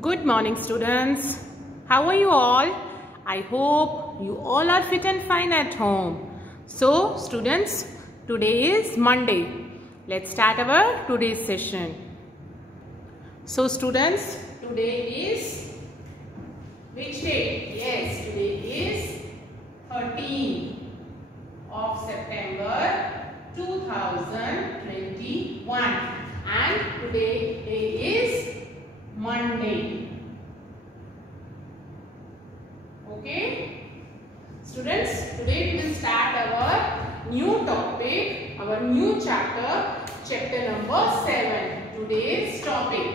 Good morning, students. How are you all? I hope you all are fit and fine at home. So, students, today is Monday. Let's start our today's session. So, students, today is which date? Yes, today is 13th of September 2021, and today is Monday. Okay, students, today we will start our new topic, our new chapter number 7. Today's topic,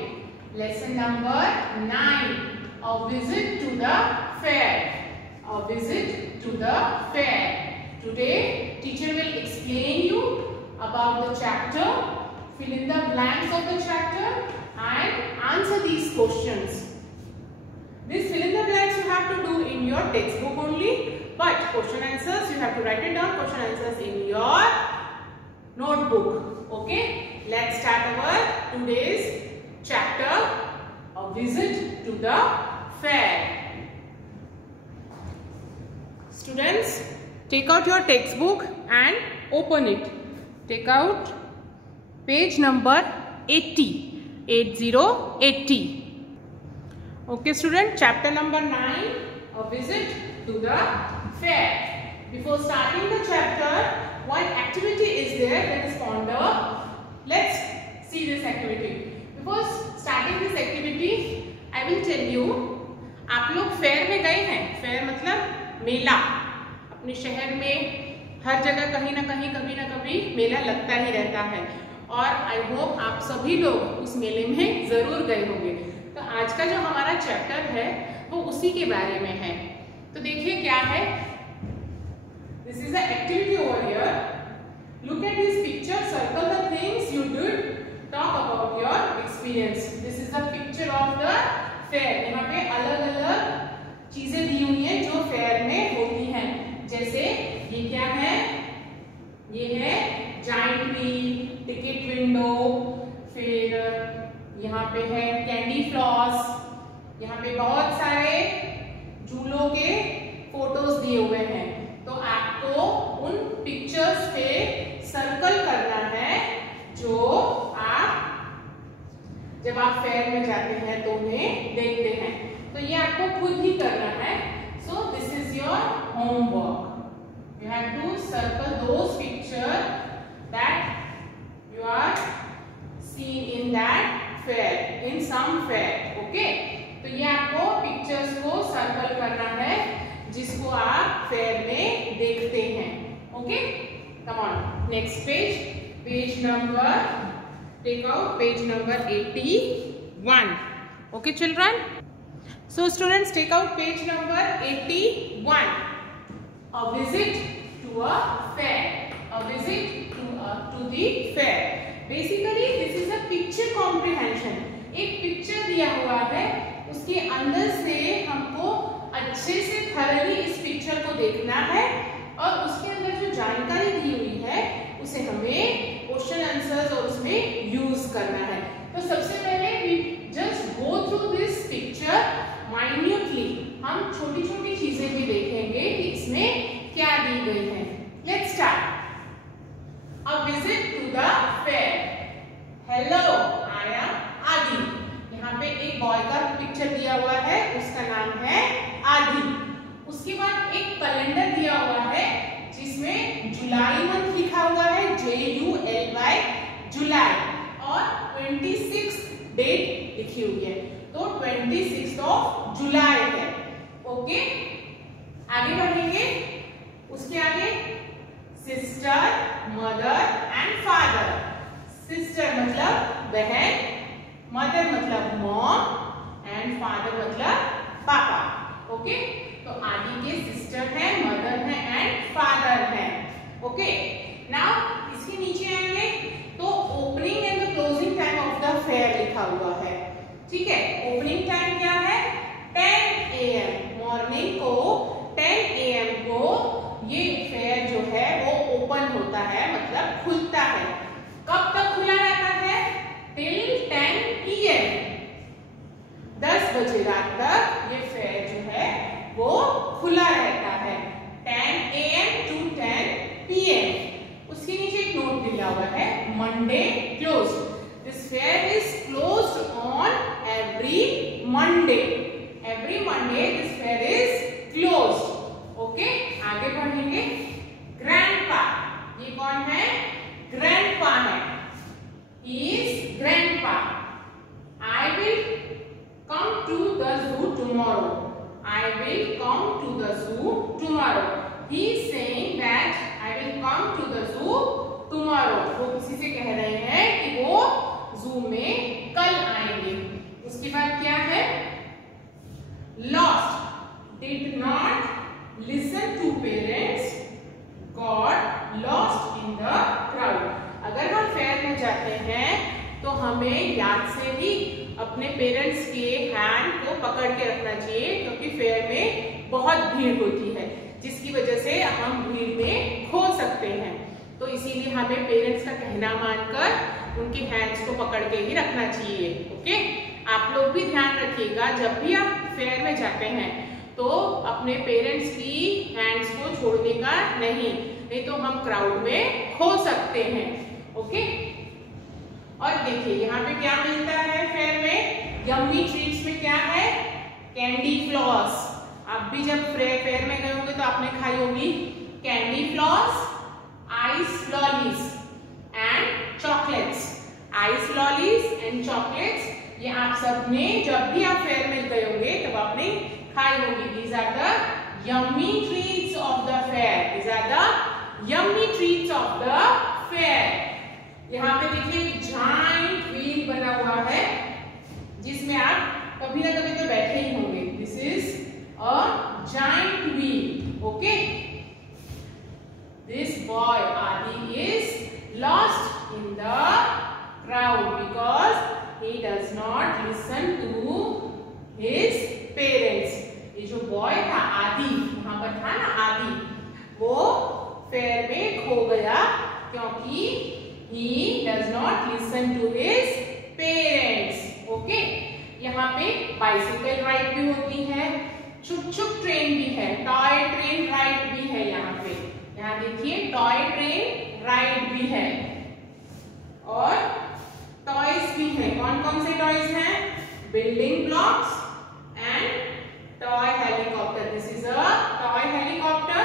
lesson number 9, a visit to the fair. A visit to the fair. Today, teacher will explain you about the chapter, fill in the blanks of the chapter, and answer these questions. This fill in the blanks you have to do in your textbook only, but question answers you have to write it down, question answers in your notebook. Okay, let's start our today's chapter, a visit to the fair. Students, take out your textbook and open it. Take out page number 80. 80. Okay, student, chapter number 9, a visit to the fair. Before starting the chapter, one activity is there, that is ponder. Let's see this activity. Before starting this activity, I will tell you, आप लोग fair में गए हैं? Fair मतलब मेला. अपने शहर में हर जगह कहीं ना कहीं कभी ना कभी मेला लगता ही रहता है, और आई होप आप सभी लोग उस मेले में जरूर गए होंगे. तो आज का जो हमारा चैप्टर है वो उसी के बारे में है. तो देखिए क्या है. This is the activity over here. Look at this picture, circle the things you did, talk about your experience. This is the picture of the fair. यहाँ पे अलग अलग चीजें दी हुई हैं जो फेयर में होती हैं. जैसे ये क्या है? ये है जाइंट व्हील, टिकट विंडो, फिर यहाँ पे है कैंडी फ्लॉस. यहाँ पे बहुत सारे झूलों के फोटोज दिए हुए हैं. तो आपको उन पिक्चर्स पे सर्कल करना है जो आप जब आप फेयर में जाते हैं तो उन्हें देखते हैं. तो ये आपको खुद ही करना है. So this is your homework. You have to circle those picture that you are seen in that fair, in some fair. Okay, तो ये आपको पिक्चर्स को सर्कल करना है जिसको आप फेयर में देखते हैं. Okay, come on. Next page, page number, take out page number 81. Okay children, so students take out page number 81. A visit to a fair. A visit to the fair. Basically this is a picture comprehension. एक picture दिया हुआ है, उसके अंदर से हमको अच्छे से thoroughly इस पिक्चर को देखना है, और उसके अंदर जो जानकारी दी हुई है उसे हमें क्वेश्चन आंसर्स और उसमें यूज करना है. तो सबसे पहले we just go through this picture minutely. हम छोटी छोटी चीजें भी देखेंगे कि इसमें क्या दी गई है. Let's start. A visit to the fair. Hello, I am Adi. यहाँ पे एक बॉय का पिक्चर दिया हुआ है, उसका नाम है आदि. उसके बाद एक कैलेंडर दिया हुआ है जिसमें जुलाई मंथ लिखा हुआ है, JULY, जुलाई, और 26 डेट लिखी हुई है. तो 26 ऑफ जुलाई है. ओके, आगे बढ़ेंगे. उसके आगे sister, mother and father. Sister मतलब बहन, मदर मतलब मॉम, एंड फादर मतलब पापा. ओके, तो आदि के सिस्टर है, मदर है एंड फादर है. ओके, नाउ इसके नीचे आएंगे तो opening and the closing time of the fair लिखा हुआ है. ठीक है, ओपनिंग टाइम क्या है? 10 AM. मॉर्निंग को 10 AM को ये फेयर जो है वो ओपन होता है, मतलब खुलता है. कब तक खुला रहता है? Till 10 PM. बजे रात तक ये फेयर जो है वो खुला रहता है, 10 AM to 10 PM। उसके नीचे एक नोट दिया हुआ है, Monday close. This fair is closed on every Monday. Every Monday this fair is closed. Okay, आगे बढ़ेंगे। ग्रैंडपा, ये कौन है? ग्रैंडपा है। He is grandpa. I will come to the zoo tomorrow. I will come to the zoo tomorrow. He is saying that I will come to the zoo tomorrow. वो किसी से कह रहे हैं कि वो zoo में कल आएंगे। उसके बाद क्या है? Lost, did not listen to parents, got lost in the crowd. अगर हम फेयर में जाते हैं तो हमें याद से ही अपने पेरेंट्स के हैंड को पकड़ के रखना चाहिए, क्योंकि फेयर में बहुत भीड़ होती है जिसकी वजह से हम भीड़ में खो सकते हैं। तो इसीलिए हमें पेरेंट्स का कहना मानकर उनके हैंड्स को पकड़ के ही रखना चाहिए। ओके, आप लोग भी ध्यान रखिएगा, जब भी आप फेयर में जाते हैं तो अपने पेरेंट्स की हैंड्स को छोड़ने का नहीं तो हम क्राउड में खो सकते हैं। ओके, और देखिए यहाँ पे क्या मिलता है फेयर में? यम्मी ट्रीट्स में क्या है? Candy floss. आप भी जब फेयर में गए होंगे तो आपने खाई होगी candy floss, ice lollies and chocolates. Ice lollies and chocolates ये आप सबने जब भी आप फेयर में गए होंगे तब आपने खाई होगी। These are the yummy treats of the fair. These are the yummy treats of the fair. यहाँ पे देखिए जाइंट व्हील बना हुआ है जिसमें आप कभी ना कभी तो बैठे ही होंगे। This is a giant wheel. Okay, this boy Adi is lost in the crowd because he does not listen to his parents. ये जो बॉय था आदि, वहां पर था ना आदि, वो फेयर में खो गया क्योंकि he does not listen to his parents. Okay, यहाँ पे बाइसिकल राइड भी होती है, छुक छुक ट्रेन भी है, टॉय ट्रेन राइड भी है। यहाँ पे यहाँ देखिए टॉय ट्रेन राइड भी है और टॉयज भी है। कौन कौन से टॉयज हैं? Building blocks and toy helicopter. This is a toy helicopter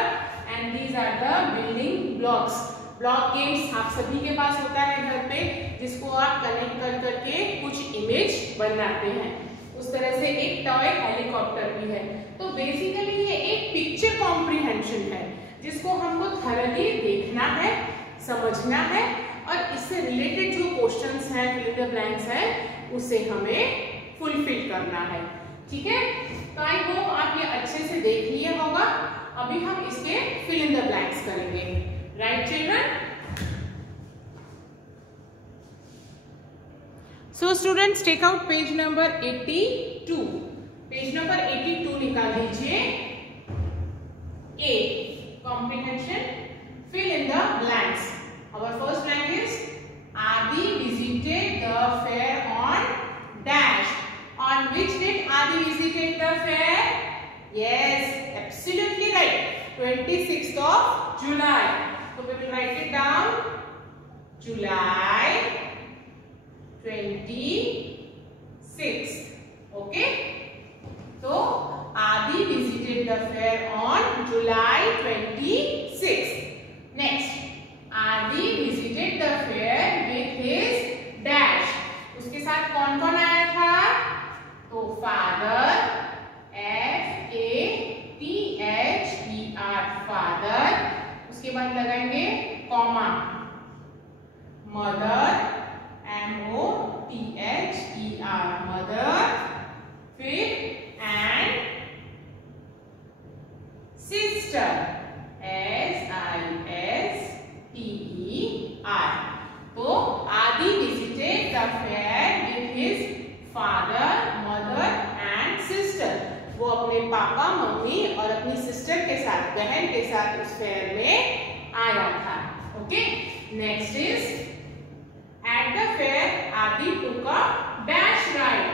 and these are the building blocks. Block games आप सभी के पास होता है घर पे, जिसको आप कनेक्ट कर करके कुछ इमेज बनाते हैं। उस तरह से एक टॉय हेलीकॉप्टर भी है। तो बेसिकली ये एक पिक्चर कॉम्प्रिहेंशन है जिसको हमको थरली देखना है, समझना है और इससे रिलेटेड जो क्वेश्चंस हैं, फिल इन द ब्लैंक्स हैं, उसे हमें फुलफिल करना है। ठीक है, तो आई होप आप ये अच्छे से देख लिए होगा। अभी हम इसके फिल इन द ब्लैंक्स करेंगे। Right, children? So students, take out page number 82. Page number 82 निकाल लीजिए। A, comprehension, fill in the blanks. Our first blank is Adi visited the fair on dash. On which date Adi visited the fair? Yes, absolutely right. 26th of July. So we will write it down. July 26th. Okay. So Adi visited the fair on July 26th. Next, Adi visited the fair with his dash. उसके साथ कौन कौन आया था? तो father, FATHER, father। उसके बाद लगाएंगे कॉमा, मदर, MOTHER, मदर, फिर एंड सिस्टर, SISTER। तो आदि visited the fair with his father, mother and sister. वो अपने पापा, मम्मी और अपनी सिस्टर के साथ, बहन के साथ उस फेयर में आया था। Okay, next is at the fair आदि टुक अ डैश राइड।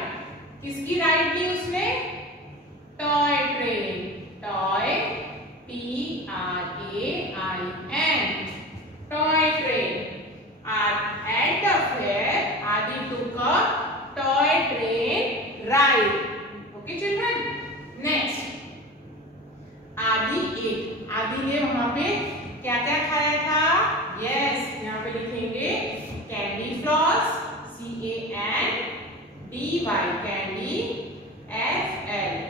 किसकी राइड ली उसने? Toy train, toy TRAIN, toy train. At the fair, Adi took a toy train ride. Okay, children. Next, Adi ate. Adi ने वहां पे क्या क्या खाया था? Yes, यहाँ पे लिखेंगे candy floss, CANDY, candy,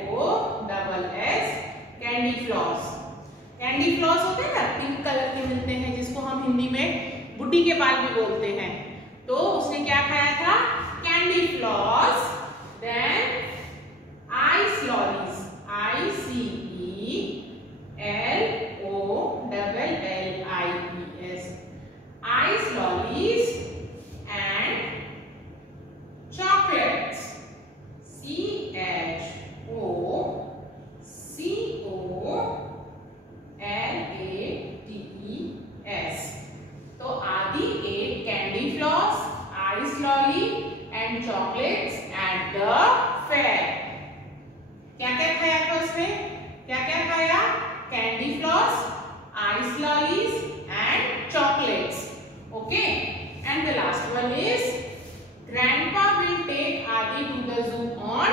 FLOSS, candy floss. Candy floss होते हैं ना, पिंक कलर के मिलते हैं, जिसको हम हिंदी में बुड्ढी के बाल भी बोलते हैं। तो उसने क्या खाया था? Candy floss. Then ice lollies, ICELLOLLIES, ice lollies and chocolates, CHOCOLATES। तो आदि ate candy floss, ice lolly and chocolates at the fair. क्या क्या खाया था उसने? क्या क्या खाया? Candy floss, ice lollies and chocolates. Okay, and the last one is grandpa will take Adi to the zoo on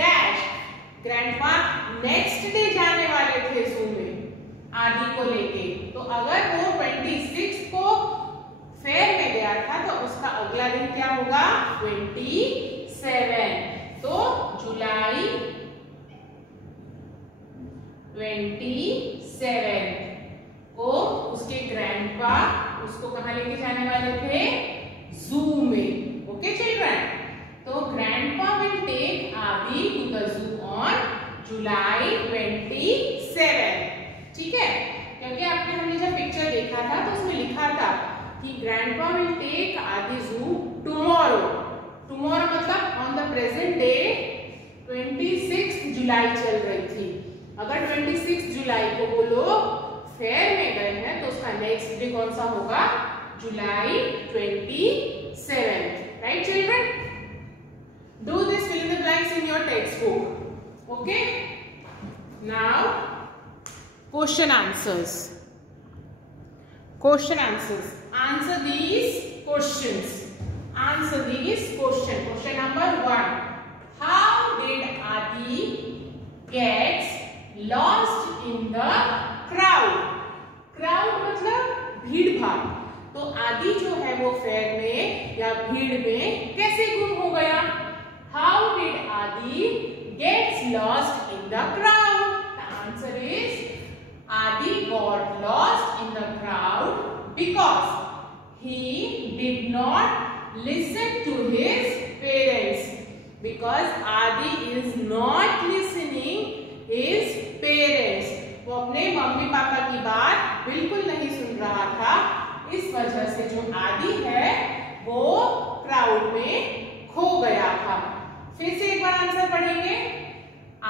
dash. grandpa next day जाने वाले थे zoo में आदि को लेके। तो अगर वो 26 को फेयर में गया था तो उसका अगला दिन क्या होगा? 27। तो जुलाई 27 को उसके ग्रैंडपा उसको कहाँ लेके जाने वाले थे? जू में। ओके चिल्ड्रन, तो grandpa will take Adi to the zoo on July 27। ठीक है, क्योंकि आपने हमने जब पिक्चर देखा था तो उसमें लिखा था कि ग्रैंडपा विल टेक आदि जू टुमारो। टुमारो मतलब ऑन द प्रेजेंट डे 26 जुलाई चल रही थी। अगर 26 जुलाई को वो लोग फेयर में गए हैं तो उसका नेक्स्ट डे कौन सा होगा? जुलाई 27। Right children, do this, fill in the blanks in your textbook. Okay, now question answers. Question answers. Answer these questions. Answer these questions. Question number 1. How did Adi gets lost in the crowd? Crowd मतलब भीड़ भाड़। तो आदि जो है वो fair में या भीड़ में कैसे गुम हो गया? How did Adi gets lost in the crowd? The answer is Adi got lost in the crowd because he did not listen to his parents. Because Adi is not listening his parents. वो अपने mummy papa की बात बिल्कुल नहीं सुन रहा था। इस वजह से जो आदि है वो क्राउड में खो गया था। फिर से एक बार आंसर पढ़ेंगे।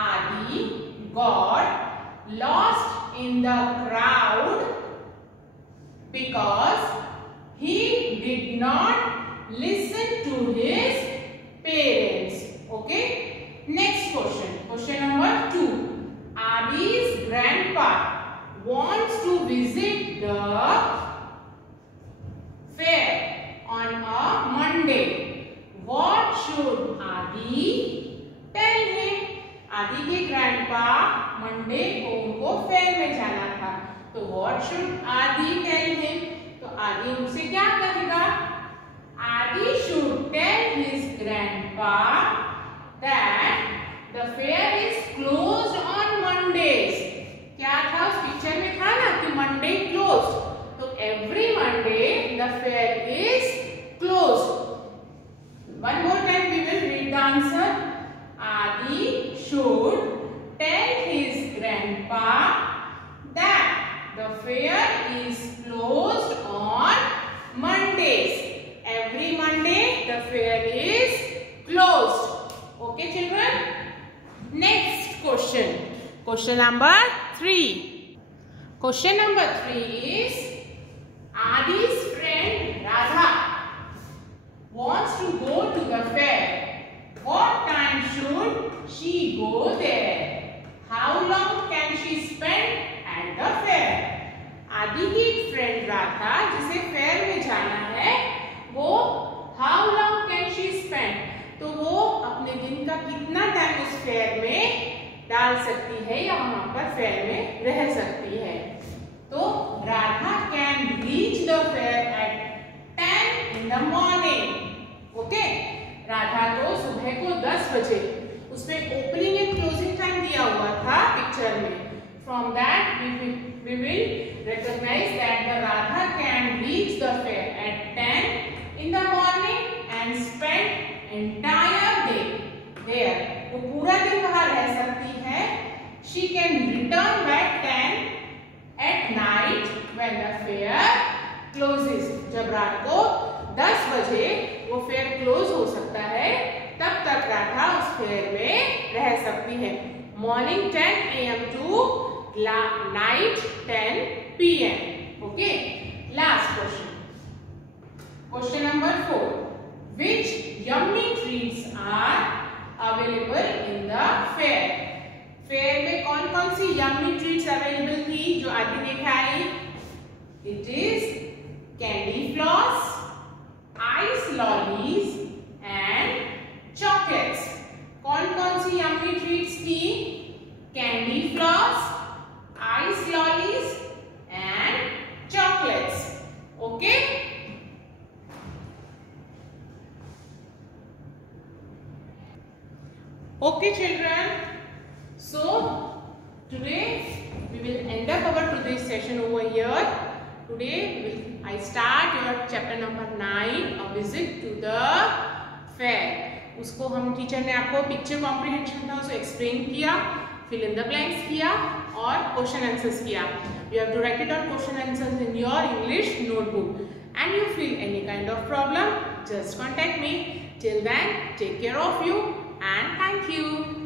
आदि got lost in the crowd because he did not listen to his parents. Okay, next question. Question number 2. Adi's grandpa wants to visit the fair on a Monday. What should Adi tell him? आदि के grandpa Monday को उनको fair में जाना था। तो what should Adi tell him? तो आदि उनसे क्या कहेगा? Adi should tell his grandpa that the fair is closed on Mondays. क्या था उस पिक्चर में? था ना कि मंडे क्लोज्ड। तो every Monday the fair is closed. One more time we will read the answer. Adi should tell his grandpa that the fair is closed on Mondays. Every Monday the fair is closed. Okay children? Next question. Question number 3. Question number 3 is Adi's friend Radha wants to go to the fair. What time should she go there? How long can she spend at the fair? आदि की friend Radha जिसे fair में जाना है, वो how long can she spend, तो वो अपने दिन का कितना टाइम उस फेयर में डाल सकती है या वहां पर फेयर में रह सकती है। तो Radha can reach the fair eight 10 in the morning. Okay, Radha को सुबह को 10 बजे, उसमें ओपनिंग एंड क्लोजिंग टाइम दिया हुआ था पिक्चर में। From that we will recognize that the Radha can reach the fair at 10 in the morning and spend entire day there. वो पूरा दिन वहाँ रह सकती है। She can return back 10 at night when the fair closes. जब रात को 10 बजे वो फेयर क्लोज हो सकता है, तब तक राधा उस फेयर में रह सकती है। Morning 10 AM to night 10 PM. Okay. Last question. Question number 4. Which yummy treats are available in the fair? Fair में कौन कौन सी yummy treats available थी जो आदि दिखाई? It is candy floss, ice lollies and chocolates. कौन कौन सी yummy treats थी? Candy floss, ice lollies and chocolates. Okay. Okay children, so today we will end up our today's session over here. Today I start your chapter number 9, a visit to the fair. उसको हम teacher ने आपको picture comprehension था उसे explain किया, fill in the blanks किया और question answers किया। You have to write it down question answers in your English notebook. And you feel any kind of problem, just contact me. Till then, take care of you and thank you.